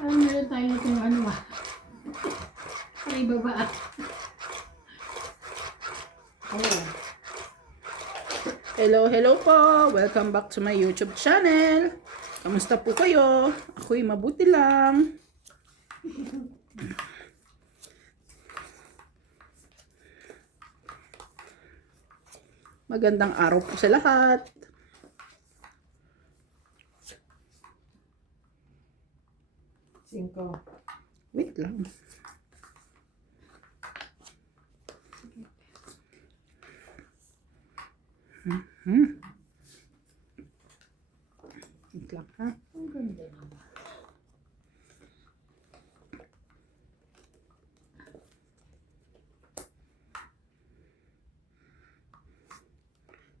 Meron tayo itong ano Ay, baba. Oh. Hello po! Welcome back to my YouTube channel. Kamusta po kayo? Ako'y mabuti lang. Magandang araw po sa lahat. Cinco. Wait lang. Wait lang ha. Ang ganda naman.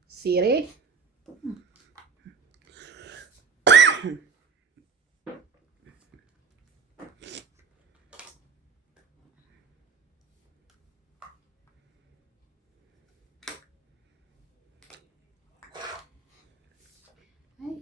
Siri? Ay,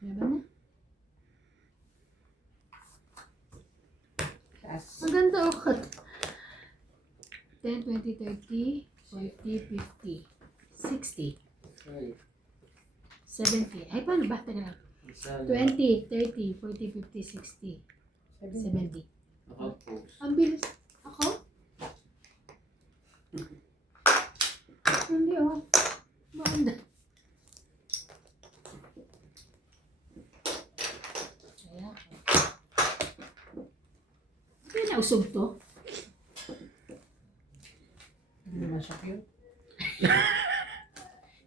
Diba na? Yes. Ang ganda o. 10, 20, 30, 40, 50, 60, 70. Ay, paano ba? Teka lang. 20, 30, 40, 50, 60, 70. Ang bilis. Ako? Hindi oh. Maganda. Kaya ako. Hindi na usog to. Hindi naman siya cute.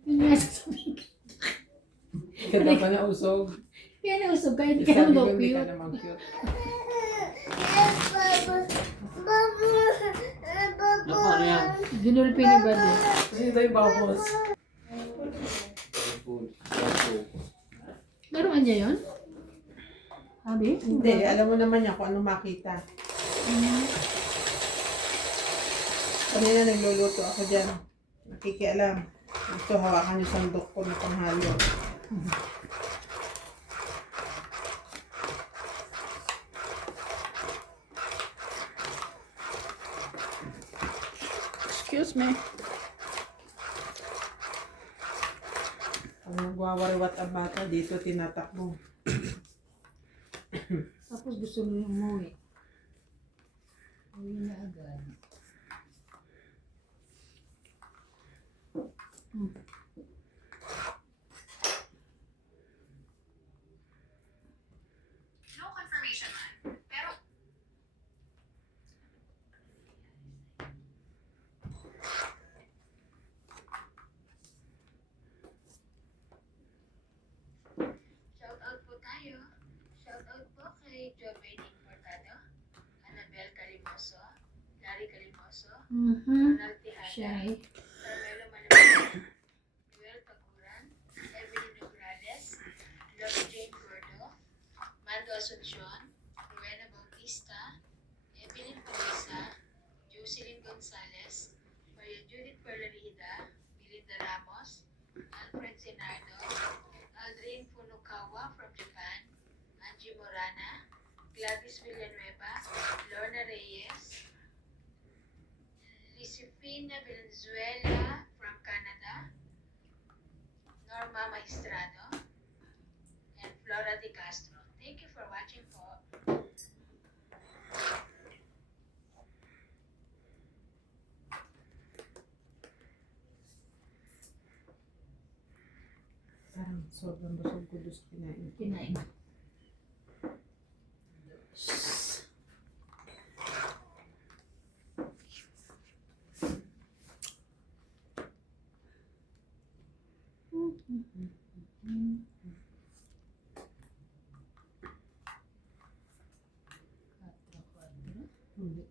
Hindi na sasabihin. Kaya pa na usog. Kaya na usog ka, hindi ka Sabi naman ko hindi ka cute. naman cute. Ginulpi ni Bado. Kasi ito yung bubbles. Laruan niya yun? Sabi? Hindi, alam mo naman niya kung ano makita. Kanina nagluluto ako dyan. Nakikialam. Gusto hawakan yung sandok ko na panghalo. Excuse me. Pag nagwawariwat ang bata, dito tinatakbo. Tapos gusto niya umuwi. Uwi na agad. No confirmation man. Pero shoutout po tayo. Shoutout po kay Jovaine Importado, Annabel Calimoso, Larry Calimoso, Ronald Siya Tejada, eh. Carmelo Manuel, Noel Paguran, Evelyn Nograles, Lori Jane Gordo, Mando Asuncion, Rowena Bautista, Evelyn Pagisa, Jocelyn Gonzalez, Maria Judith Perlarida, Melinda Ramos, Alfred Sinardo, Aldrin Funukawa from Japan, Angie Morana, Gladys Villanueva, Lorna Reyes, Lisifina Valenzuela from Canada, Norma Maestrado, and Flora de Castro. Thank you for watching po. Sobrang busog ko doon sa kinain. Kinain. Hindi.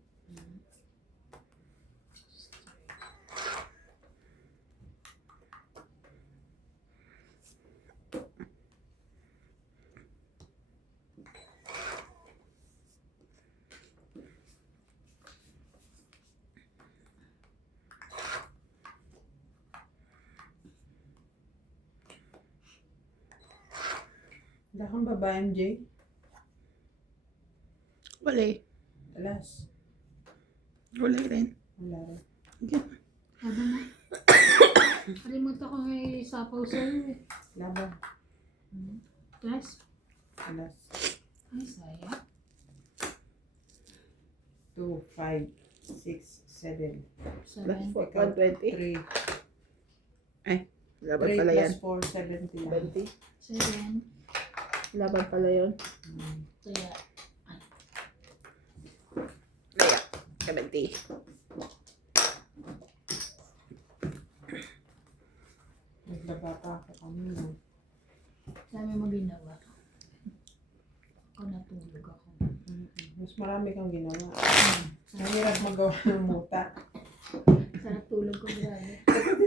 Wala kang babae, MJ? Wala. Alas. Wala rin. Wala rin. Yan. Sabi mo. Kalimutan ko ngay sapaw sa'yo eh. Laban. Plus? Alas. Ay, sayang. 2, 5, 6, 7. Plus 7. 120. 3. Laban 3 pala yan. plus 4, 70 lang. 20. 7. Laban pala yun. Kaya, Kaya, 70. Naglaba pa ako kanina. dami mo ginawa. Ako natulog ako. Mas marami kang ginawa. Mahirap magawa ng muta. Sarap tulog ko, grabe.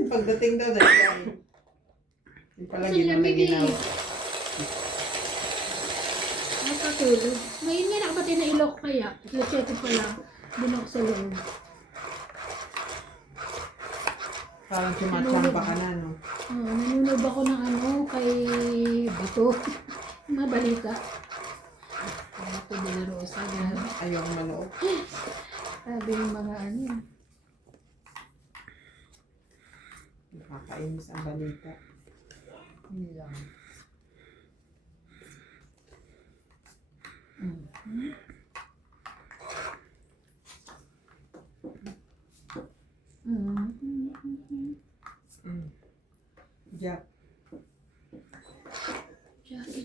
Pagdating daw, dahil hindi pala Kasi lamig eh. ginawa. Nakatulog. Ngayon nga nakapati na ilok kaya. Lechete pa lang. Doon ako sa loob. Parang sumachamba ka na, no? Nanonood ako ng ano kay Bato. Mga balita. Bato de la Rosa. Grabe. Ayaw manood. Sabi yung mga ano. Nakakainis ang balita. Hindi lang. Jack.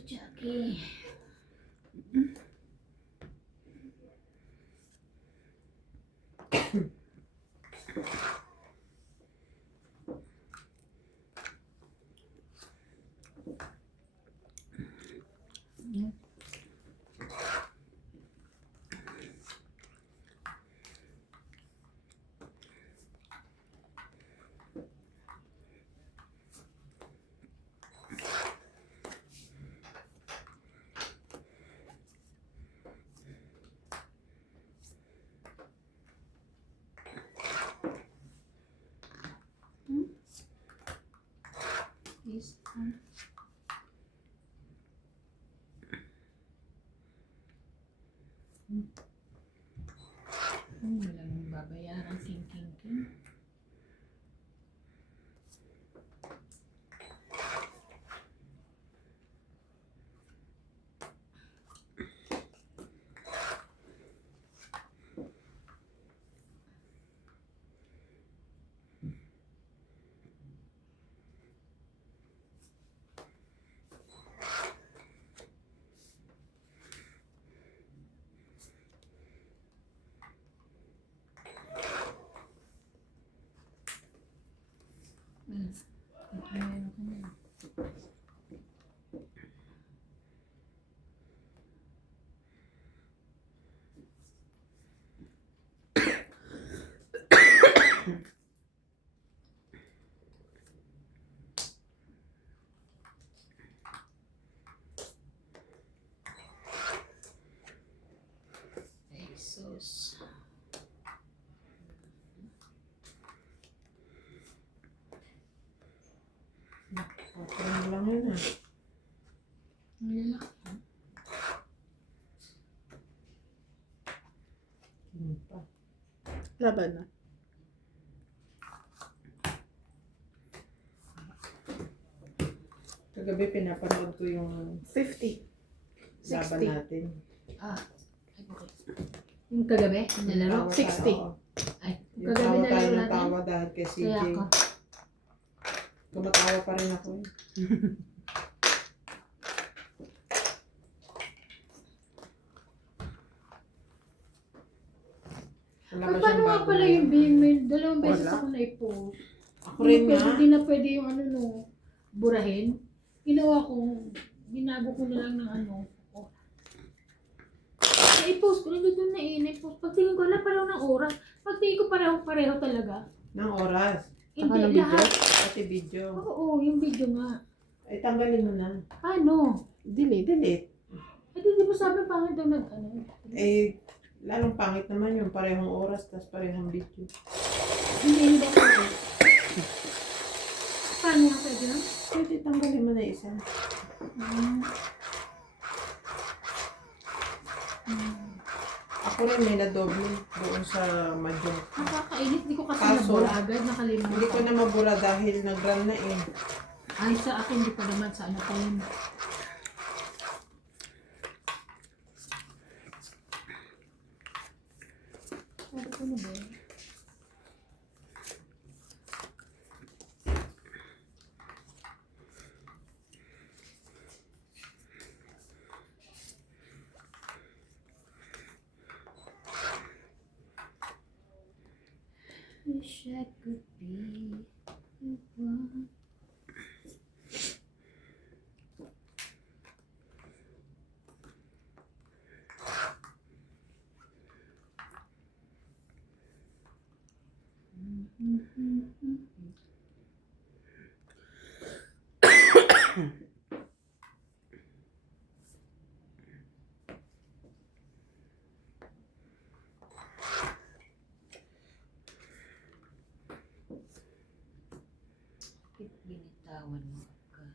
Jackie. Is walang babayaran king. Jesus. Parang lang yun eh. Lalaki. Pa. Laban na. Kagabi pinapanood ko yung 50. laban 60. natin. Ah. Ay, okay. Yung kagabi, nalaro. Tawa 60. tayo. Ay, yung Yung kagabi tawa tayo nalaro ng natin. tawa dahil kay Kaya CJ. ako. Tumatawa pa rin ako eh. Wala Ay, pa paano siyang nga bago pala ngayon. yung Bing? May dalawang beses Wala. ako na-post. Ako rin nga. Hindi na pwede yung ano no, burahin. Ginawa ko, binago ko na lang ng ano. I-post ko, nandun na eh. Na-post. Pagtingin ko, wala pareho ng oras. Pagtingin ko pareho talaga. Ng oras. Hindi, ng video? lahat. Pati video. Oo, yung video nga. Ay, tanggalin mo na. Paano? Delete. Delete. Eh, di ba sabi pangit daw ano? Eh, lalong pangit naman yung parehong oras, tas parehong video. Hindi ba pwede? Paano nga pwede lang? Pwede tanggalin mo na isa. Ako rin may nadoble doon sa Mahjong. Nakakainis. Di ko kasi Kaso, nabura agad. Nakalimutan. Hindi ko na mabura dahil nag-run na eh. Ay, sa akin, di pa naman sa ano ko yun. Sabi ko na ba yun? Wish I could be the one. Binitawan mo agad.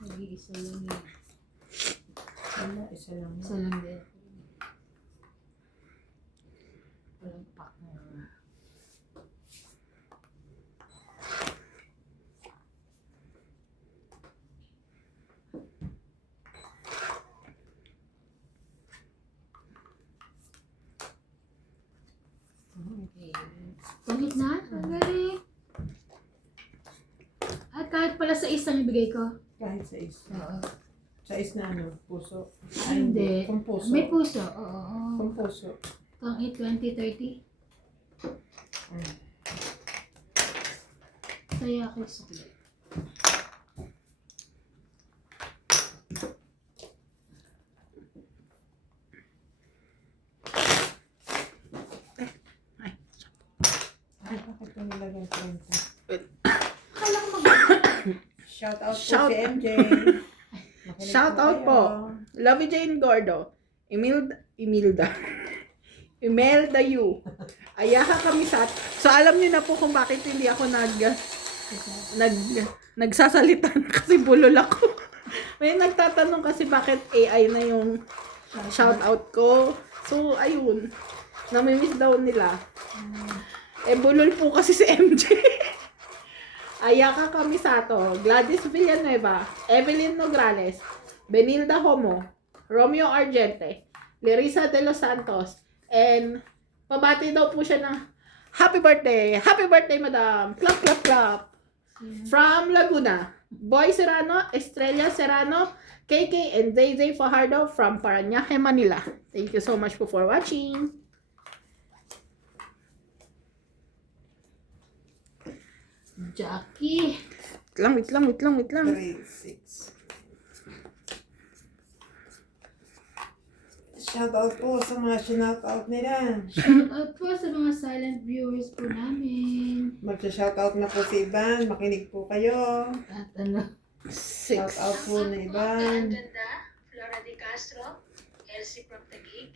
Nag-iisa lang yun. Ano, isa lang. Isa lang din. Walang pack na. Okay. Pangit na? Ang galing. At kahit pala sa isang ibigay ko. Kahit sa isa. Oo. Sa is na ano, puso. Hindi. Kung puso. May puso. Oo. Kung puso. Pang 2030. Mm. Kaya ako sukli. Ay, bakit ko nilagay 30? Akala ko mag- Shout out po Shout- si MJ. Makinig Shout out kayo. po. Lovey Jane Gordo. Imelda Yu. Ayaha kami sa... So alam niyo na po kung bakit hindi ako nagsasalita kasi bulol ako. May nagtatanong kasi bakit AI na yung shout out ko. So ayun. Namimiss daw nila. Eh bulol po kasi si MJ. Ayaka Kamisato, Gladys Villanueva, Evelyn Nograles, Benilda Homo, Romeo Argente, Larissa De Los Santos, and pabati daw po siya ng happy birthday! Happy birthday, madam! Clap, clap, clap! From Laguna, Boy Serrano, Estrella Serrano, KK, and JJ Fajardo from Parañaque, Manila. Thank you so much po for watching. Jackie. Wait lang. 3, 6. Shout out po sa mga shout out nila. Shoutout po sa mga silent viewers po namin. Magsa-shout out na po si Ivan. Makinig po kayo. At ano, Shout 6. out po na Ivan. Ganda, Flora de Castro, Elsie from Taguig,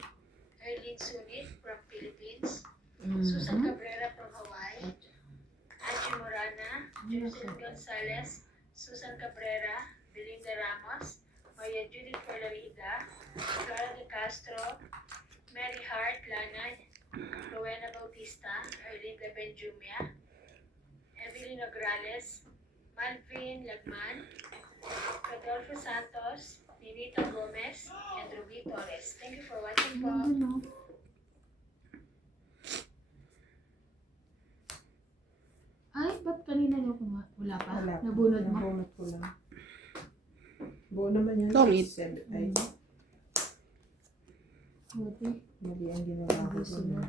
Erlene Sunit from Philippines, Susan Cabrera from Hawaii, Angie Morana, Jocelyn Gonzalez, Susan Cabrera, Belinda Ramos, Maria Judith Perlariga, Flora de Castro, Mary Hart Lanad, Rowena Bautista, Erlinda Benjumia, Evelyn Nograles, Malvin Lagman, Rodolfo Santos, Ninita Gomez, and Ruby Torres. Thank you for watching po. ano, ay, ba't kanina daw kuma? Wala pa. Wala po. Nabunod mo. Nabunod ko lang. Oo naman yan. Longit. Ay, Buti. mali ang ginawa ko. Hindi sunod.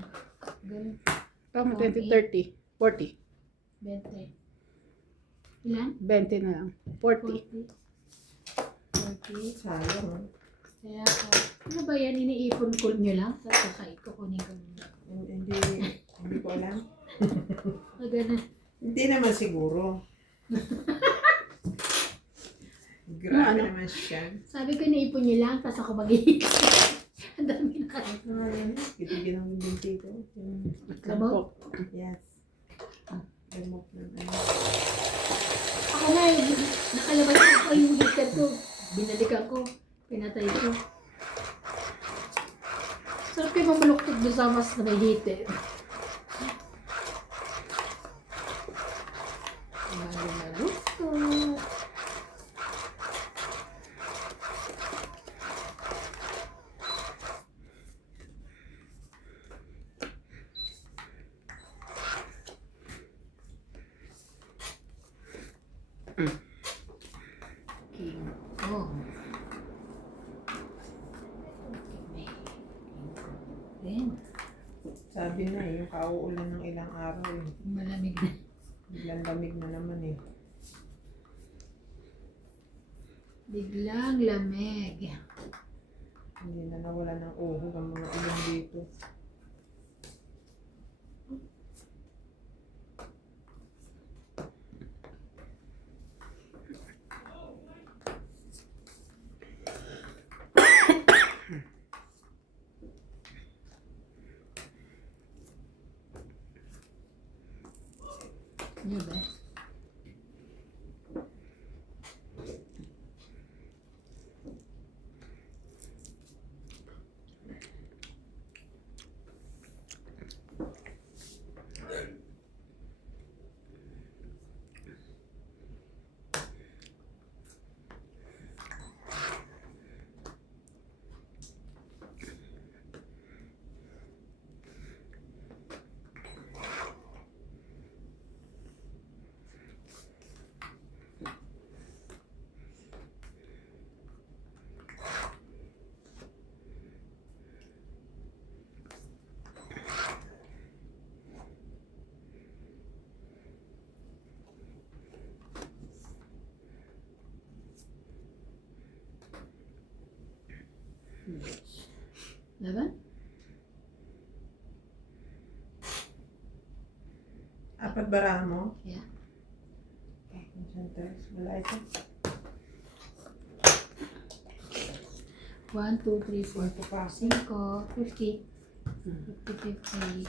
Ganun. Tama, 20, 30, 40. 20. Ilan? 20 na lang. 40. 40. 40. Sayang. ah. Kaya ako, ano ba yan? Iniipon ko nyo lang? Tapos kukunin ko muna. Hindi ko alam. Ganun. Hindi naman siguro. Grabe Ano? naman siya. Sabi ko iniipon nyo lang, tapos ako mag-iisip. Ang dami na kayo. Kitigin ang binti ko. Lamok? Yes. Lamok ng ano. Ako nga, nakalabas ako yung heater ko. Binalikan ko. Pinatay ko. Sarap kayo mamaluktot doon sa mas na may heater. Maluktot. King. Oh. Then, Sabi na eh, yung kauulan ng ilang araw eh. malamig na. Biglang lamig na naman eh. Biglang lamig. Hindi na nawala ng uhog ang mga ilong dito. Ano ba? Laban? Apat bara mo? Yeah. Wala ito. 1, 2, 3, 4, Ito pa. 5, 50. 50, 50.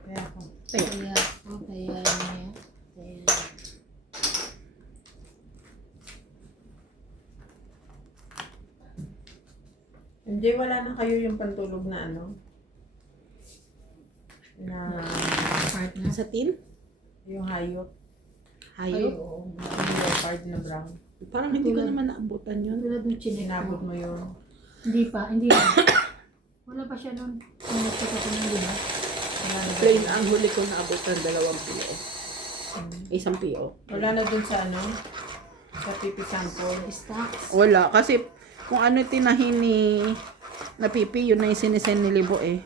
Kaya ako. Kaya ako, kaya niya. Kaya. Hindi, wala na kayo yung pantulog na ano? Na Partner. Sa tin? yung hayop. Hayop? Oo. Yung leopard na brown. Parang hindi ko naman naabutan yun. Tulad ng chinek Inabot ko. mo yun. Hindi pa, hindi pa. Wala pa siya nun. Kung nagtaka ko nun, di ba? Plain ang huli ko naabutan 2 PO. Isang PO. Wala na dun sa ano? Sa pipi sample. Stocks. Wala. Kasi kung ano tinahin ni na pipi, yun na yung sinisend ni Libo eh.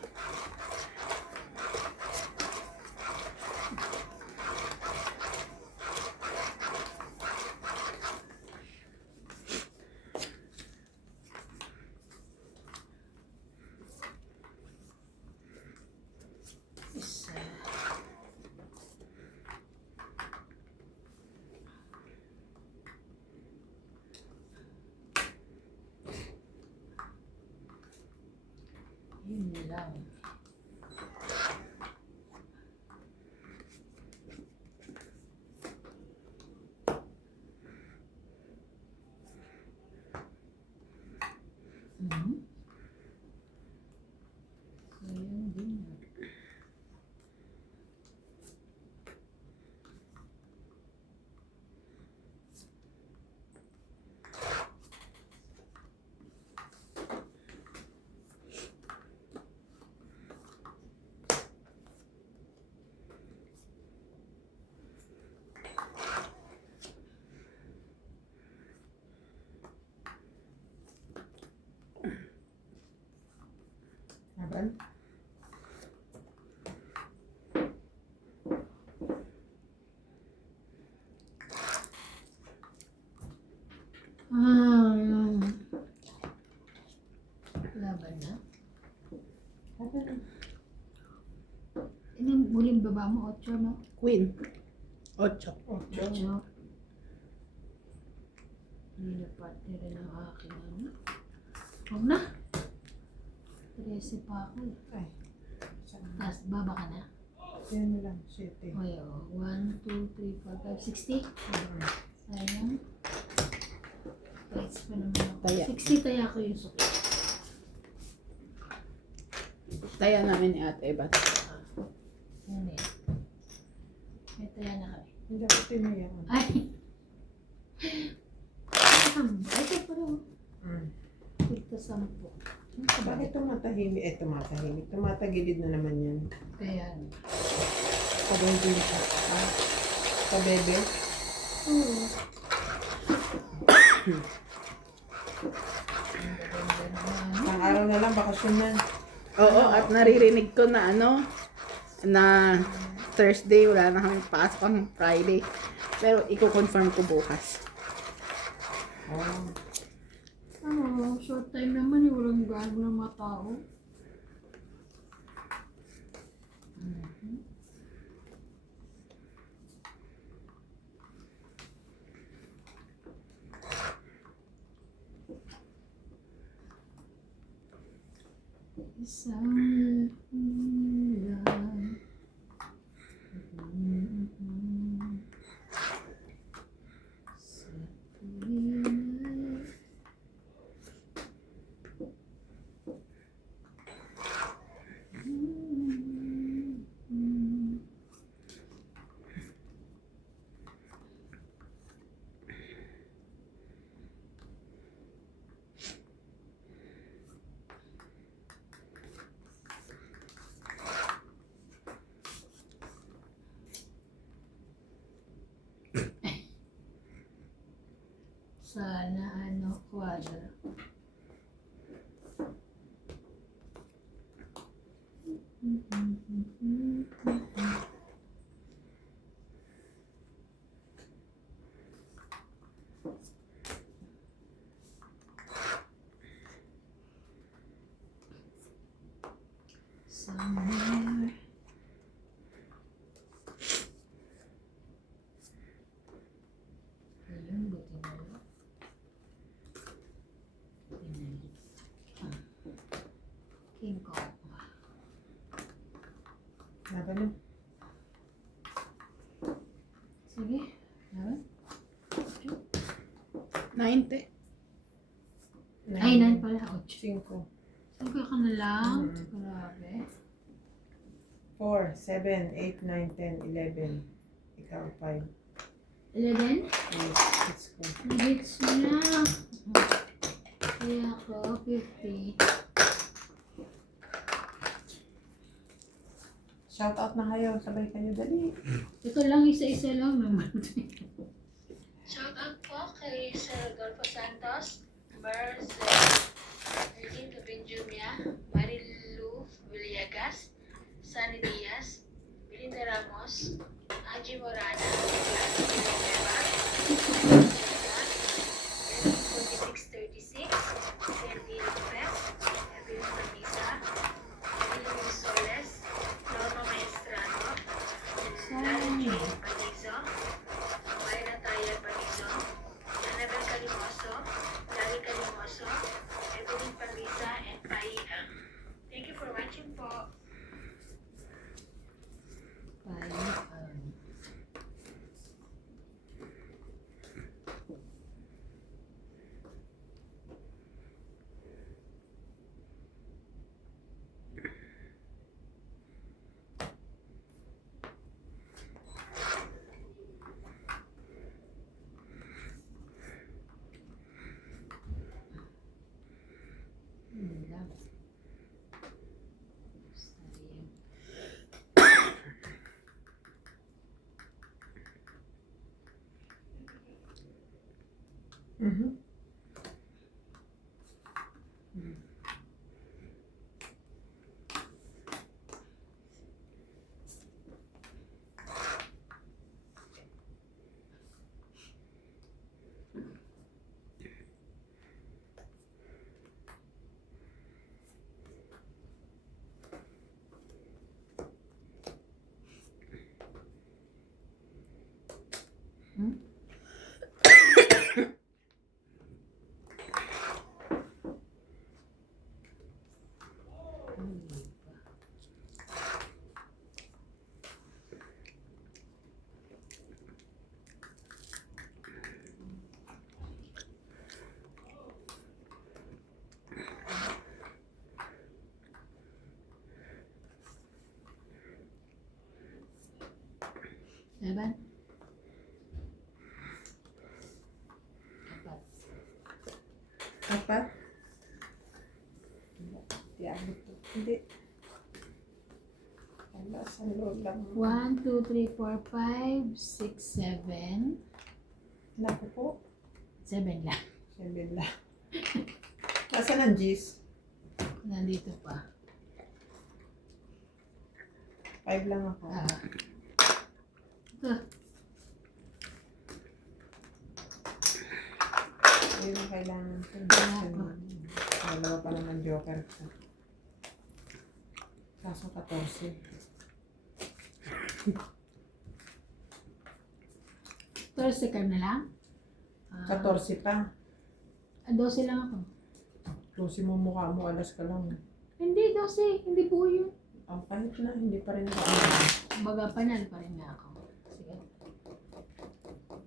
Isa. Yun lang. Sayang din. yan. Ah, laban na. Ilang huling baba mo? 8, no? Queen. 8. 8. Hindi na partner rin ang akin. Ano? Huwag na. 13 pa ako. Ay. Saan? Tapos baba ka na. Yan mo lang. 7. Okay, 1, 2, 3, 4, 5, 60. Sayang. Bites pa naman ako. Taya. 60 taya ko yung suki. Taya namin ni ate. Ba't? Yan eh. May taya na kami. Hindi ako tinayan. Ay! Ay, ito pa rin. Ito 10. Bakit tumatahimik? Tumatahimik. Tumatagilid na naman yan. Kaya, Pagawin din siya. Sa bebe. oo. Ang araw na lang, bakasyon na. Oo, at naririnig ko na na Thursday, wala na kami pasok ang Friday. Pero i-confirm ko bukas. Short time naman eh. Walang gago ng mga tao. Isang ulan. Sa tuwing ay sana kwadra. Somewhere. Ayun, buti na lang. King Kong. Laban na. Sige. Laban. 90. Ay, 9 pala. 8. 5. Sabi ka na lang. Grabe. 4, 7, 8, 9, 10, 11. Ikaw, 5. 11? Yes, let's go. Nagits mo na. Kaya ako, 50. Shout out na kayo. Sabay kayo. Dali. Ito lang, isa-isa lang naman. Shout out po kay Sir Golfo Santos, Merz, Erlin Benjumia, Marilu Villegas, Sunny Diaz, Belinda Ramos, Angie Morana, Gladys Villanueva, 4636, Sandy Lopez, Evelyn Batista, Evelyn Soles, Norma Maestrano, Lara Jane Panizo, Mayra Taya Panizo, Annabel Calimoso, Lali Calimoso, Evelyn Pagisa, and Pai Ang. Thank you for watching po. Mhm. Hmm? Laban? Apat. Apat? Hindi abot to. Hindi. Wala, sa loob lang. 1, 2, 3, 4, 5, 6, 7. Naku po. 7 lang. 7 lang. Nasaan ang G's? Nandito pa. 5 lang ako. Ito. Ayun ang kailangan ko. Ako. Dalawa pa naman joker ko. Kaso 14. 14 ka na lang? 14 pa. 12 lang ako. Close mo mukha mo, alas ka lang. Hindi, 12. Hindi po yun. Oh, kahit na, hindi pa rin ako. Baga panalo pa rin na ako. Sige.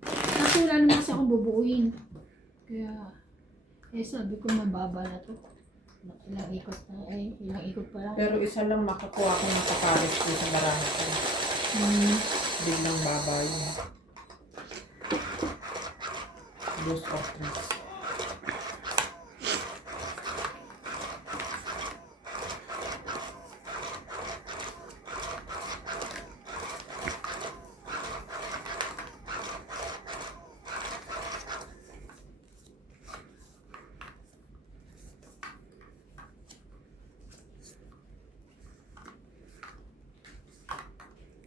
Kasi wala naman kasi akong bubuuin. Kaya, sabi ko mababa na to. Ilang ikot na, ilang ikot pa lang. Pero isa lang makakuha ko nakapares ko sa barang ko. Biglang baba yun. Dose of trees.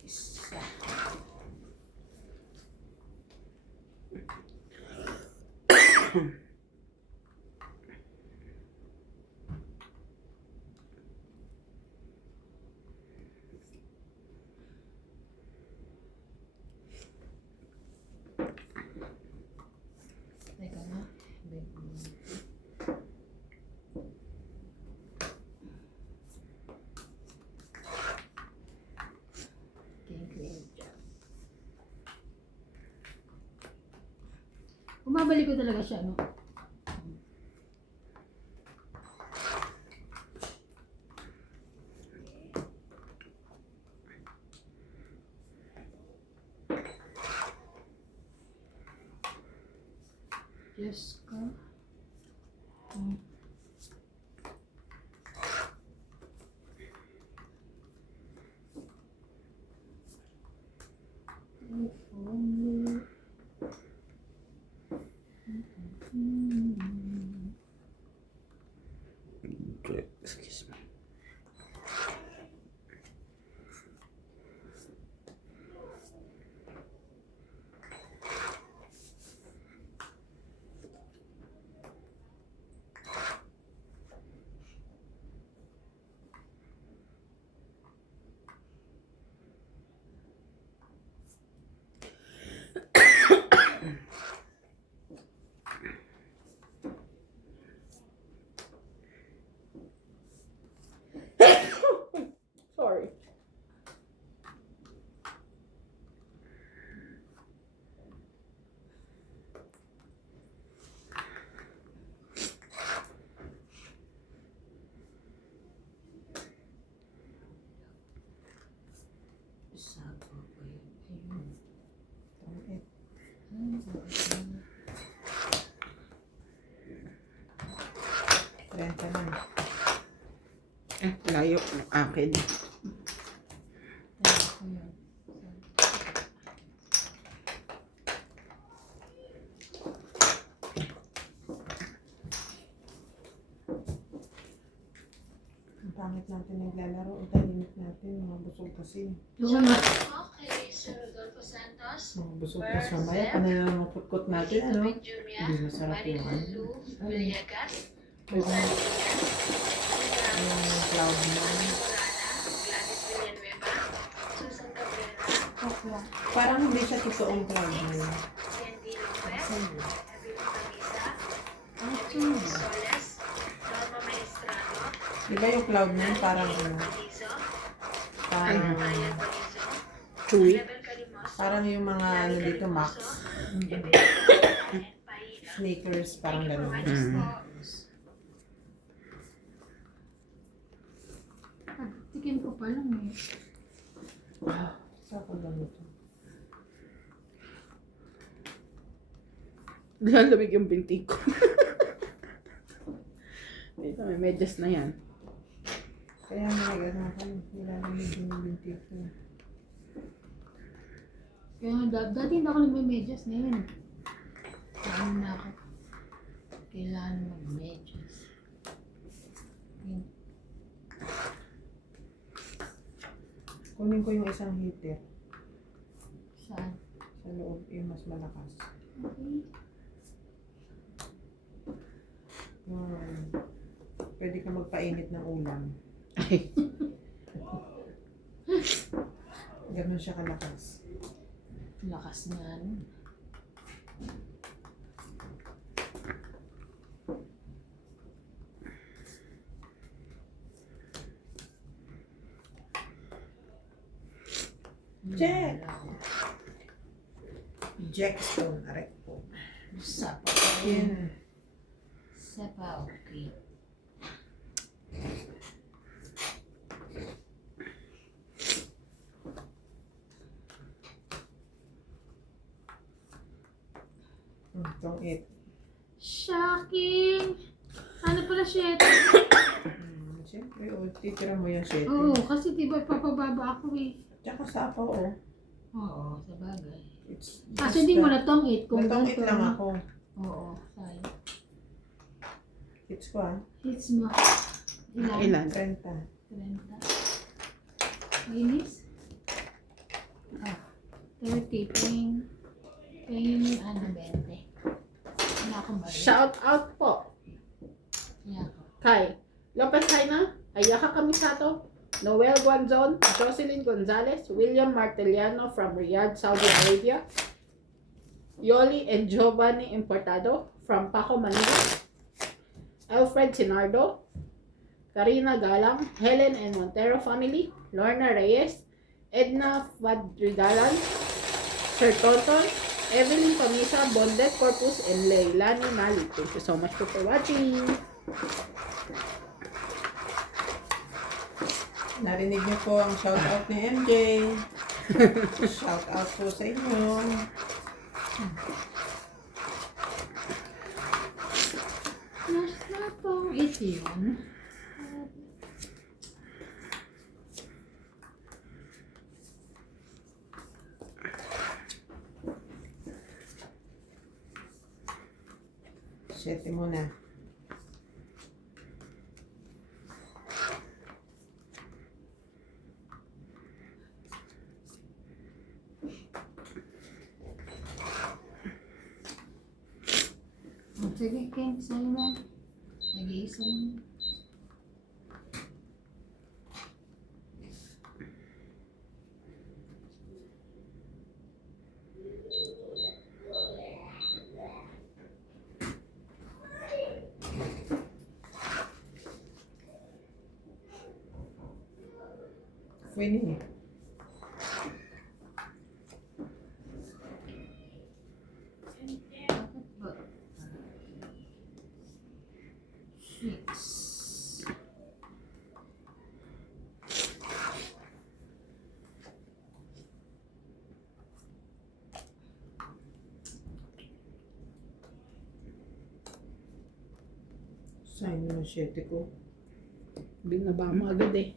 Isa. Teka na. Great job. Bumabalik ko talaga siya, no? Diyos ko. If only. Excuse me. Sorry. Sapo ko yun. Ayun. Okay. Renta na. Layo ng akin. Tayo ko yun. Ang pangit natin naglalaro. Ang tahimik natin. Mga busog kasi. Oo nga. Okay, Sir Rodolfo Santos, Mga busog kasi mamaya. Ano yung mga putkot natin, ano? Jumia, Hindi masarap yung ano. Marilu Villegas, Yung cloud nine. Morana, Gladys Villanueva, Susan Cabrera, Parang hindi siya totoong cloud nine. Candy Lopez, Evelyn Camisa, Soles, Norma Maestrano, Di ba yung cloud nine parang ano? Balizo, Parang, Ryan Balizo, Chewy. Rebel Calimoso, parang yung mga ano dito, Max. Evelyn and Paila. Sneakers, parang Thank you for gano'n. watching po. Tikim ko pa lang eh. Saan ko ganito? Lalamig yung binti ko. Ito, may medyas na yan. Kaya nga gano'n ka, nilalamig yung binti ko. Kaya nga, dati hindi ako nagme-medyas na yun. Saan na ako? Kailangan mag-medyas. Yun. Kunin ko yung isang heater Saan? sa loob, yung mas malakas. Okay. Pwede ka magpainit ng ulam. Ay, Ganun siya kalakas. Lakas nga nun. Jack! Jackstone, aray po. Sapa. Yun. Sapa, okay. Itong it. Shocking! Ano pala siya? Siyempre, titira mo yung sete. Oo, kasi diba papababa ako eh. Tsaka sapaw, oh. Oo, sa bagay. It's Kaso hindi mo natong it kung natong it ganito, lang no? ako. Oo, sayang. Hits ko, ah. Hits mo. Ilan? ilan? 30. 30. Linis? Ah, 30. Ping. Ping, ano, 20. Wala akong balik. Shout out po Yeah, ako. kay Lopez Haina, Ayaka Kamisato, Noel Guanzon, Jocelyn Gonzalez, William Marteliano from Riyadh, Saudi Arabia, Yoli and Giovanni Importado from Paco, Manila, Alfred Sinardo, Karina Galang, Helen and Montero family, Lorna Reyes, Edna Fadrigalan, Sir Tonton, Evelyn Camisa, Bondet Corpus, and Leilani Mali. Thank you so much for watching. Narinig niyo po ang shoutout ni MJ. Shoutout po sa inyo. Nasa pong ito yun. Sete mo na. Sige, King, sa'yo na. Nag-iisa lang. Winnie. Bakit ba? 6. Sign mo ng sete ko. Binaba mo agad eh.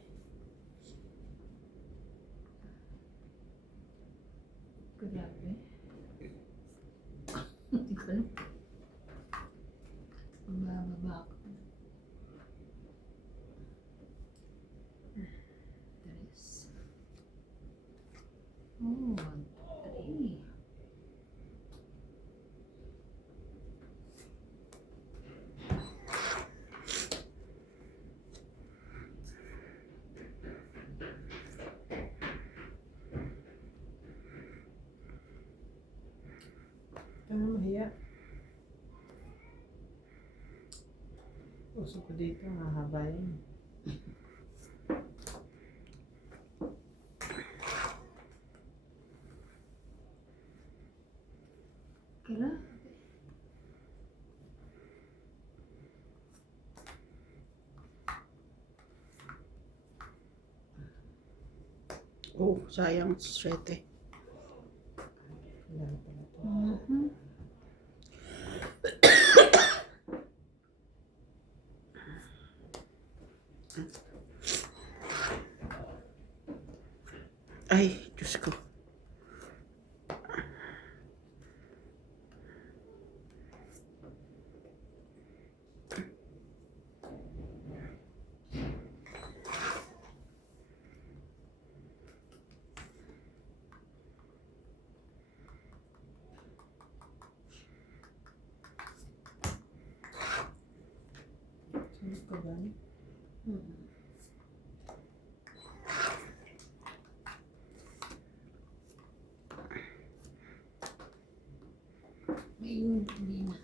Grabe. Hindi ko alam. Bababa ako. 3. Oh, 3. Mamaya. Uso ko dito, mahaba yan. Kaya? Oh, sayang. 7. Wala pala to. Mhm. Ay, Diyos ko. Sabi ko ba? Ayun, hindi na.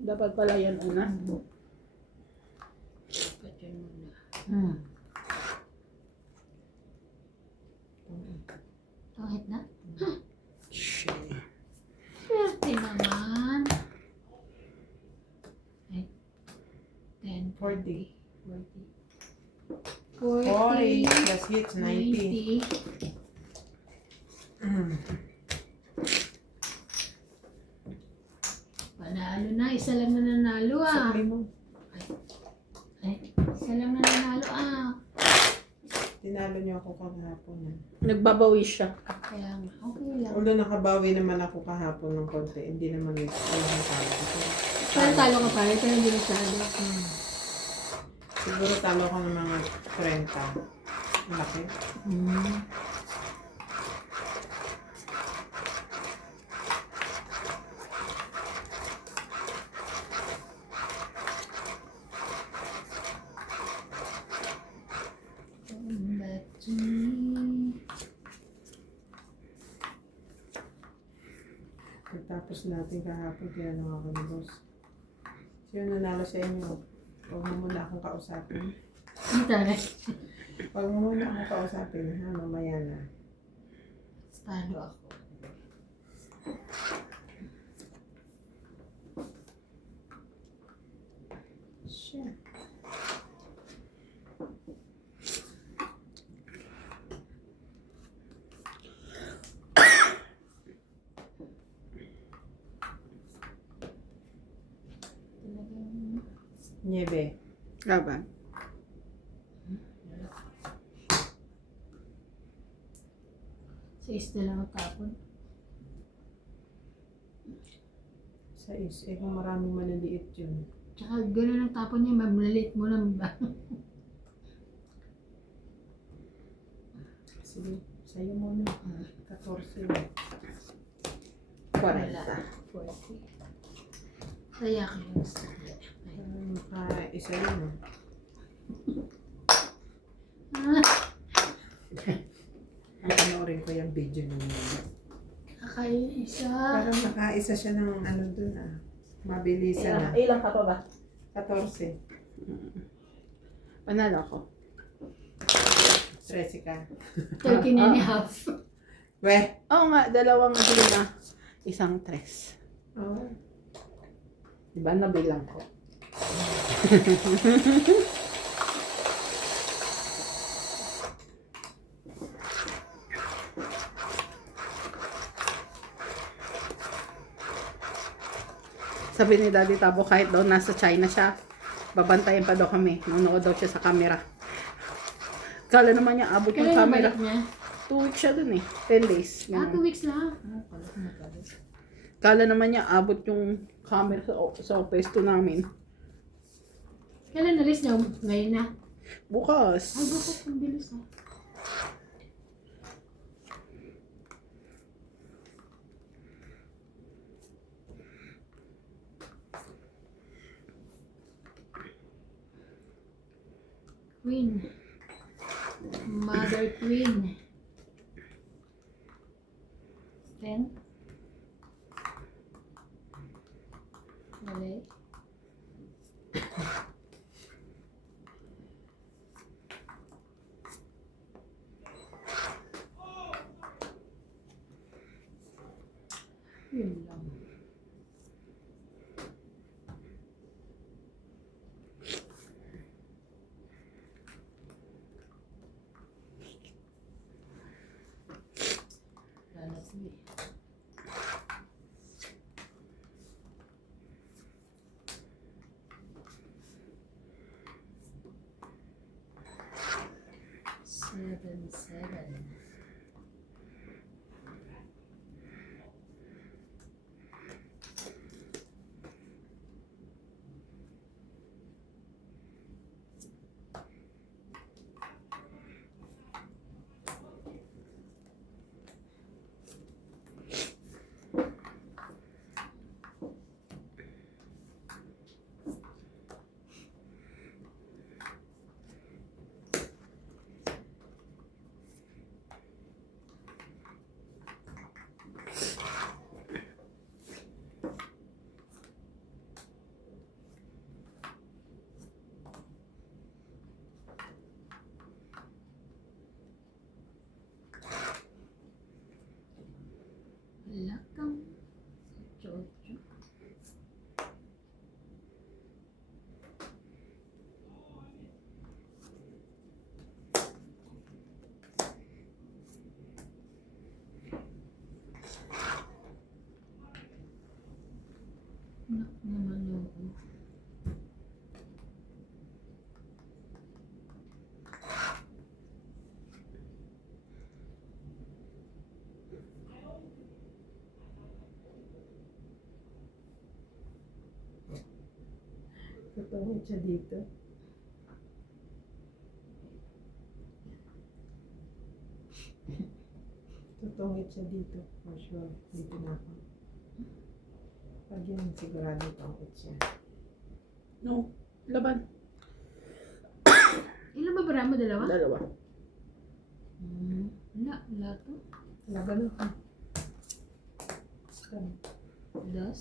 Dapat pala yan una. Dapat yun muna. Kahit na? Shit. Swerte naman. Ay, 10, 40. 40. 40 plus hits, 90. 90. Panalo na. Isa lang na nanalo ah. Sakli mo. Ay, isa lang na nanalo ah. Tinalo niyo ako kahapon. Nagbabawi siya. Kaya nga, okay lang. Although nakabawi naman ako kahapon ng konti, hindi naman ito ang talo ko. Pero talo ka pa rin, pero hindi masyado. Siguro talo ko ng mga 30. Laki. Come back to me. Pagtapos natin kahapon, kaya nang ako ni boss. Sino nanalo sa inyo? Huwag mo muna akong kausapin. Ang taray. Huwag mo muna akong kausapin, ha? Mamaya na. Talo ako. Shit. Talagang Niebe. Laban. sa isda lang matapon. Sa kung maraming maliliit yun. Tsaka gano'n ang tapon niya, mamaliit mo lang ba? Sige, sa'yo muna. 14 yun. 40. 40. Kaya ko yun. Isa yun. Ang panoorin ko yung video ninyo. Kakaisa. Parang nakaisa siya ng ano dun Mabilisan na. Ilang ka pa ba? 14. Panalo ako. 13 ka. 13 and a half. Weh! Oo nga, dalawang na. Isang 3. Oh. Diba nabilang ko? Sabi ni Daddy Tabo, kahit daw nasa China siya, babantayan pa daw kami. Nanonood daw siya sa camera. Kala naman niya, abot yung Kailan camera. nabalik niya? 2 weeks siya dun eh. 10 days. Ah, Ganun. 2 weeks lang. Ah, pala ko matalo. Kala naman niya, abot yung camera sa pwesto namin. Kailan nalis niya? Ngayon na. Bukas. Ay, bakit ang bilis ah. Queen. Mother Queen. 10. Mali. Yun lang. Lalo ko eh. Seven. Wala kang ocho. Nak naman yung Tutungit siya dito. Tutungit siya dito. For sure. Dito na ako. Pag yun, sigurado tungit siya. No. Laban. ilan ba bara mo? Dalawa? Dalawa. Wala to. Laban ako. Dos?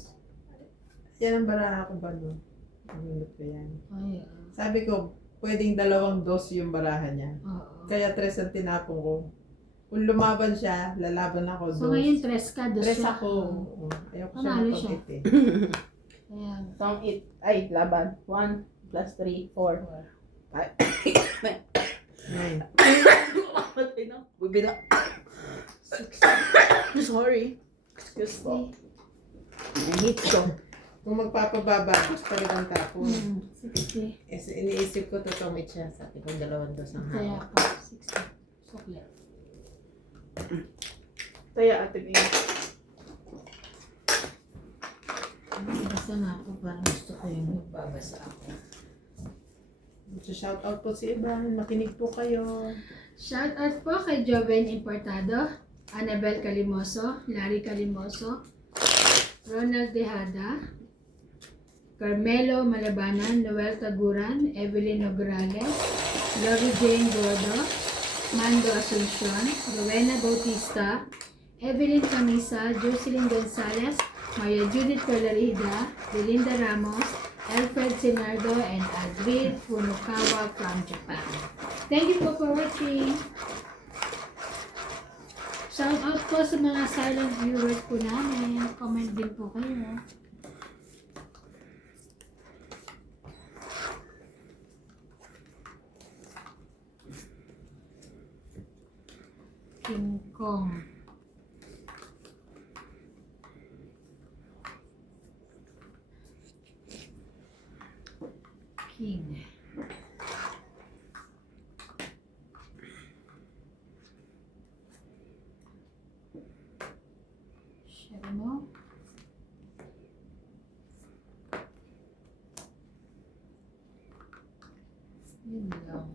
Yan ang baraha ko ba no? Nagulot ko yan. Ay, Sabi ko, pwedeng 2 dos yung baraha niya. oo. Kaya 3 ang tinapong ko. Kung lumaban siya, lalaban ako So dos. ngayon, tres ka, dos 3 siya. ako. Oo. Ayoko siya Panalo siya. matungit eh. Ayan. Tong it. Ay, laban. 1 plus 3, 4. 9. Patay na. Bibila. Sorry. Excuse po. Hit ko. Kung magpapababa, gusto talagang tapon. 60. Iniisip ko tutungit siya. Sabi ko 2 dos ang Kaya hawak. ako, 60. Sukle. Kaya ate Bea. Basta na ako, parang gusto ko yung magbabasa ako. Shout out po si Iban. Makinig po kayo. Shout out po kay Joven Importado, Annabel Calimoso, Larry Calimoso, Ronald Tejada, Carmelo Malabanan, Noel Taguran, Evelyn Nograles, Lori Jane Gordo, Mando Asuncion, Rowena Bautista, Evelyn Camisa, Jocelyn Gonzalez, Maria Judith Colarida, Belinda Ramos, Alfred Sinardo, and Adrid Funukawa from Japan. Thank you po for watching. Shout out po sa mga silent viewers po namin. Comment din po kayo. King Kong. King. Shadow. Yun lang.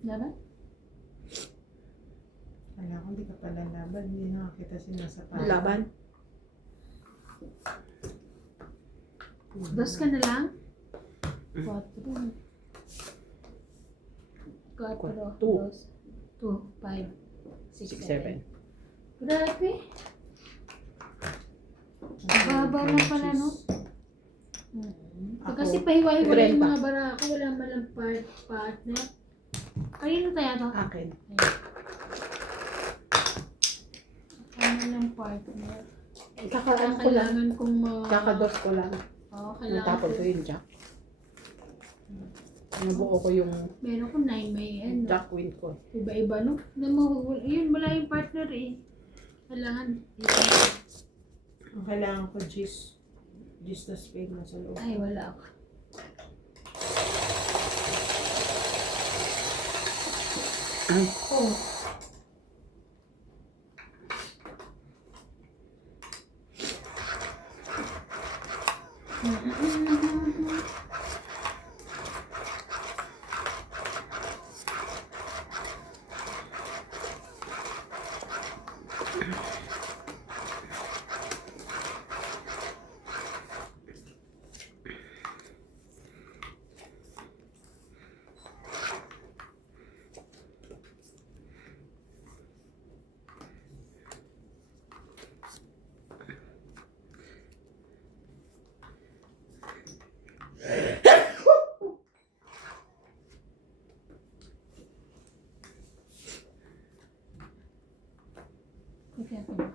Laban? Kala ko hindi ka pala laban. Hindi nakakita si nasa pala. Laban. Dos ka na lang? 4. 4, Two. 2, 5, 6, 7. 6, 7. Grabe. Baba lang pala, no? Ako, Kasi pahiwa-hiwala yung 30. mga barako. Wala malang partner. Kanino tayo to? Akin. Ano lang partner? Kakaan ko lang. Kailangan kong Kakados ko lang. Oo, kailangan Natapon ko yung jack. Nabuo ko yung Meron ko 9 may ano. jack queen ko. Iba-iba, no? Yun, wala yung partner eh. Kailangan. ang kailangan ko G's. G's na spade na sa loob. Ay, wala ako. Oh. Okay, okay.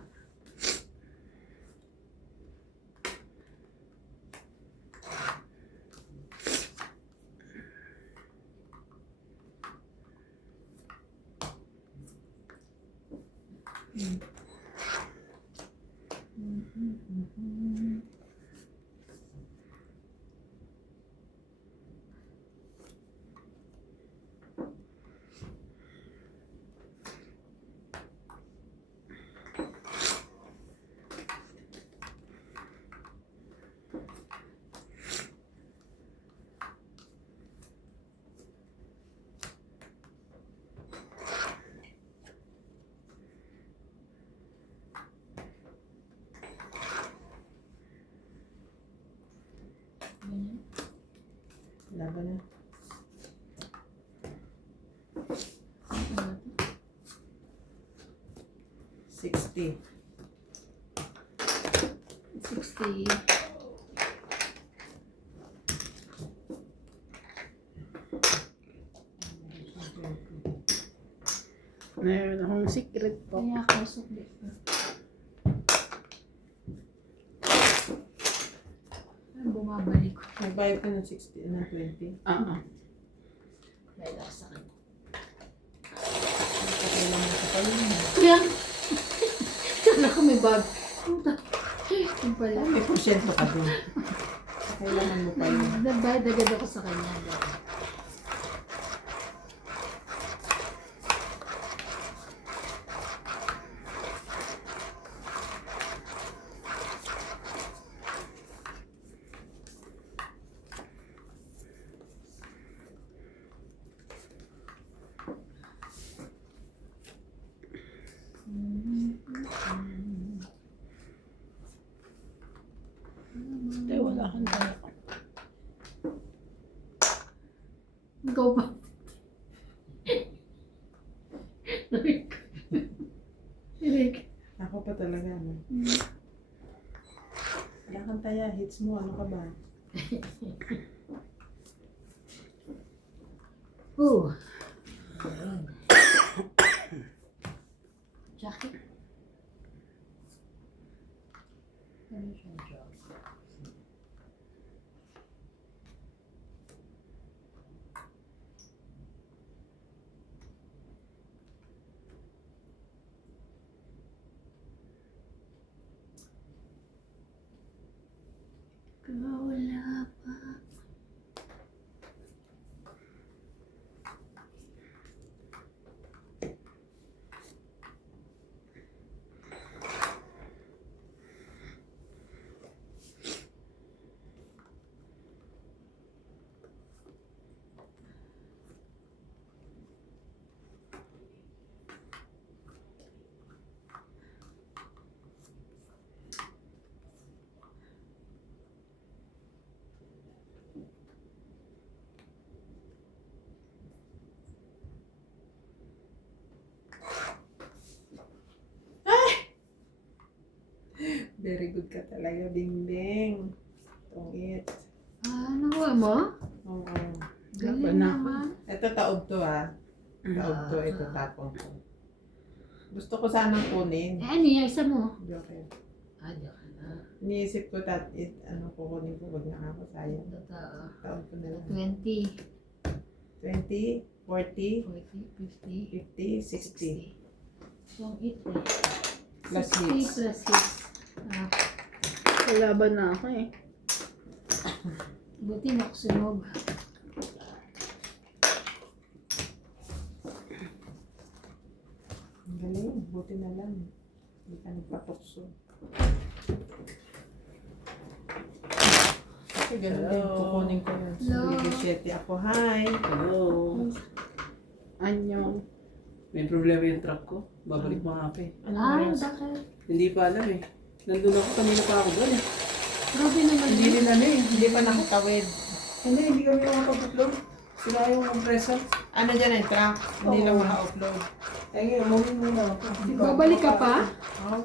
Ganyan. Laban na. Ano to? 60. 60. Meron akong secret po. Kaya ako sukli. Ano bumabalik ko? Nagbayad ka ng 60, ng 20. Dahil ako sa kanya. Kailan mo sa pala. Kaya, kala ko may bag. Puta. Yung pala. May porsyento ka dun. Kailangan mo pa yun. Nabayad agad ako sa kanya. Tay, wala kang tayo. Ikaw pa. Rick. Ako pa talaga, no? Wala kang taya, hits mo, ano ka ba? Oh. Jacket. Ano siya job? Very good ka talaga, Bingbing. Tungit. Nakuha mo? Oo. Galing na. naman. Ito taob to Taob to, ito tapong ko. Gusto ko sanang kunin. Ano yung isa mo? Joker. Diyan na. Iniisip ko kukunin ko, wag na ako, sayang. Totoo. Taob ko na lang. 20, 20, 40, 40, 50, 50, 60. Yung 8 Plus 60 hits. plus hits. Kalaban na ako eh. Buti nakasunog. Ang galing, buti na lang. Hindi ka nagpatukso. Kasi ganun din, kukunin ko yun. Hello. So, Bigashete ako, hi! Hello. Anyong. May problema yung truck ko. Babalik mga ape. Ano Ay, oras? bakit? Hindi pa alam eh. Nandun ako kanina pa ako doon eh. Grabe naman Hindi yun. rin ano eh. Hindi pa nakatawid. Hindi kami makapag-upload. Sila yung compressor. Ano dyan yung truck? Hindi Oo. lang maka-upload. Eh ngayon, umuwi muna ako. Babalik ka pa? Oh.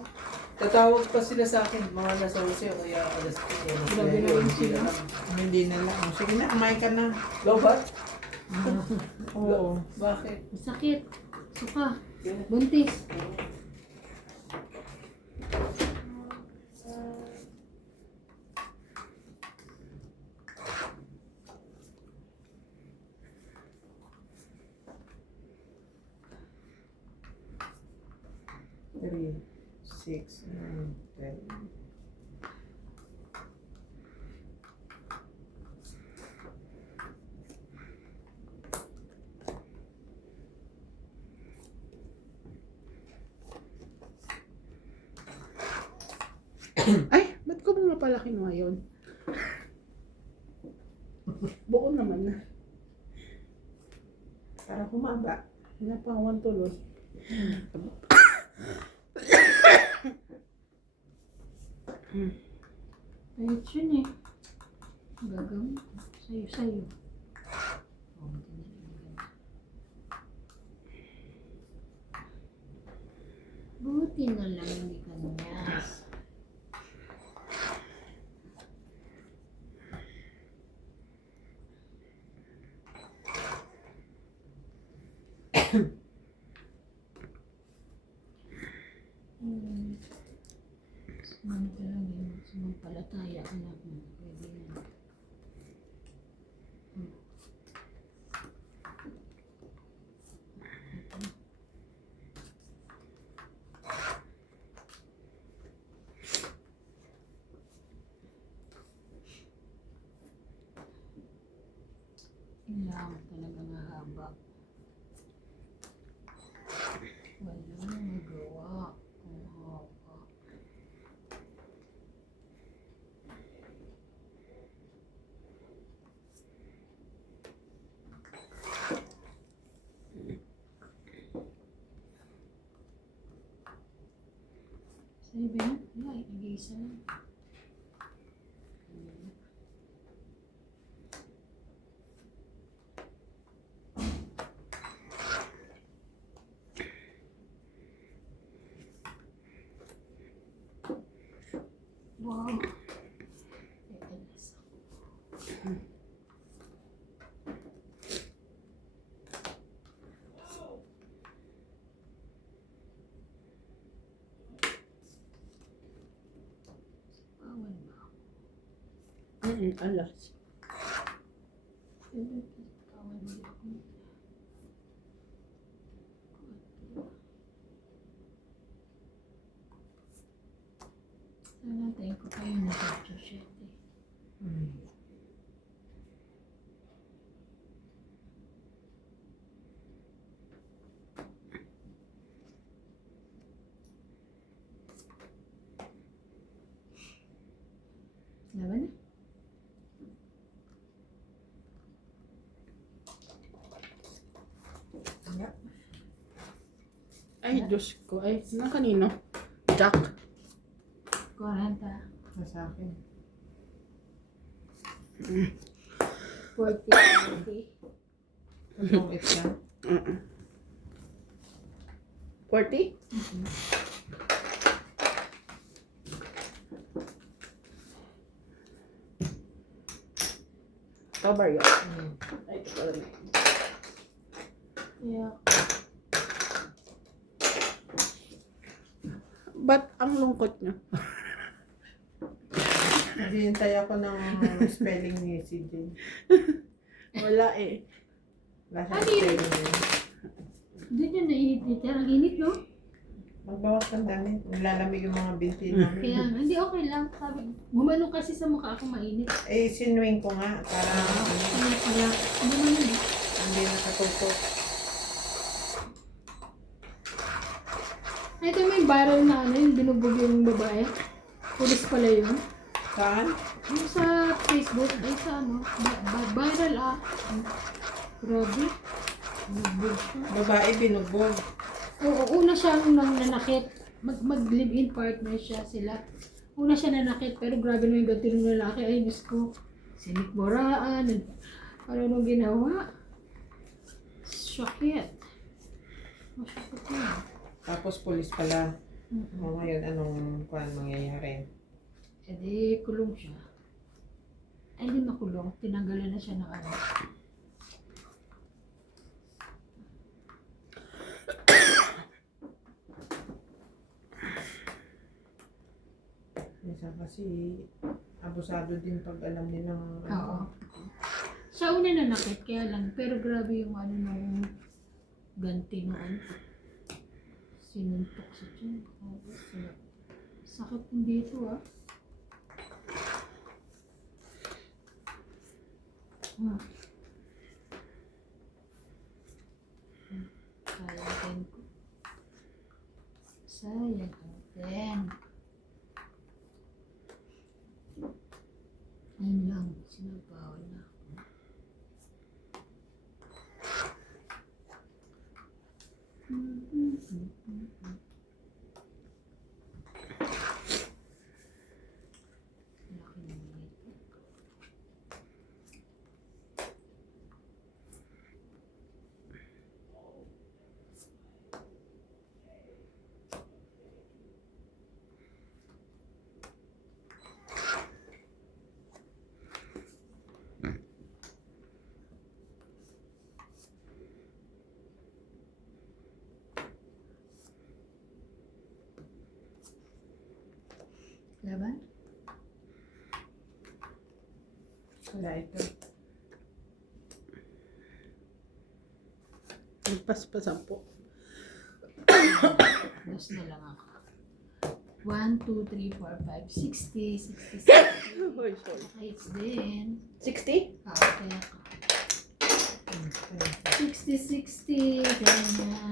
Tatawag pa sila sa akin. Mga nasa Jose o kaya alas 10. Grabe naman sila. Hindi na lang. Sige na, kumain ka na. Low bat? Oo. Bakit? Sakit. Suka. Yun. Buntis. Three, 6, 9, 10. Ay, ba't ko mga pala kinuha yun? Buo naman na. Para humaba. Wala pa akong tuloy. Ayun yun eh. Gagawin ko. Sayo-sayo. Buti na lang hindi kanyas. Ano ka lang yun? Sumampalataya ka na kung pwede na. Kailangan talaga mahaba. Walang magawa. Ang haba. Sa'yo ba yun? Wala, nag-iisa lang. Wow. Bawal ba? Alas. Bawal ba ako? Sana tayo ko kayo na sa siyete. Laban na. Ay, Diyos ko. Ay, na kanino? Jack. 40. Sa akin. 40. 40. Tatlong it yan. 40? October yun. Hmm. Ay, ito pala na. Yeah. Ba't ang lungkot nyo? Naghihintay ako ng spelling ni CJ. Wala eh. Wala Ano siyang yun? spelling niya. Doon yun naiinit. Ang init, no? Magbawas ng damit. Nilalamig yung mga binti namin. Kaya nga, hindi okay lang. Sabi, gumanong kasi sa mukha ako mainit. Eh, sinuwing ko nga. Para Kaya pala, gumanon eh. hindi nakatutok. Ay, ito may viral na ano, yung binugbog yung babae. Pulis pala yun. Saan? Yung sa Facebook, ay sa ano, viral ah. Grabe. Binugbog siya. Babae binugbog. Oo, una siyang nanakit. Mag-live-in partner siya sila. Una siya nanakit, pero grabe na yung ganti ng lalaki. Ay, Diyos ko. Sinikboraan. Ano nung ginawa? Shokit. Masyokit yun. Tapos pulis pala. O ngayon, anong mangyayari? E di, kulong siya. Ay, hindi makulong. Tinanggalan na siya ng ano. Minsan kasi abusado din pag alam nilang Oo. Siya una nanakit, kaya lang. Pero grabe yung ano nung ganti noon. Sinuntok sa tiyan. Sakit din dito ah. Hmm. Sayang ko. Sayang natin. Ayun lang, sinabaw na. Laki naman ito. Laban? wala ito. Nagpaspasan po. Dos na lang ako. 1, 2, 3, 4, 5, 60, 66. Hoy, sorry. Heights din. 60? Kaya ka. 60, 60. Ganyan.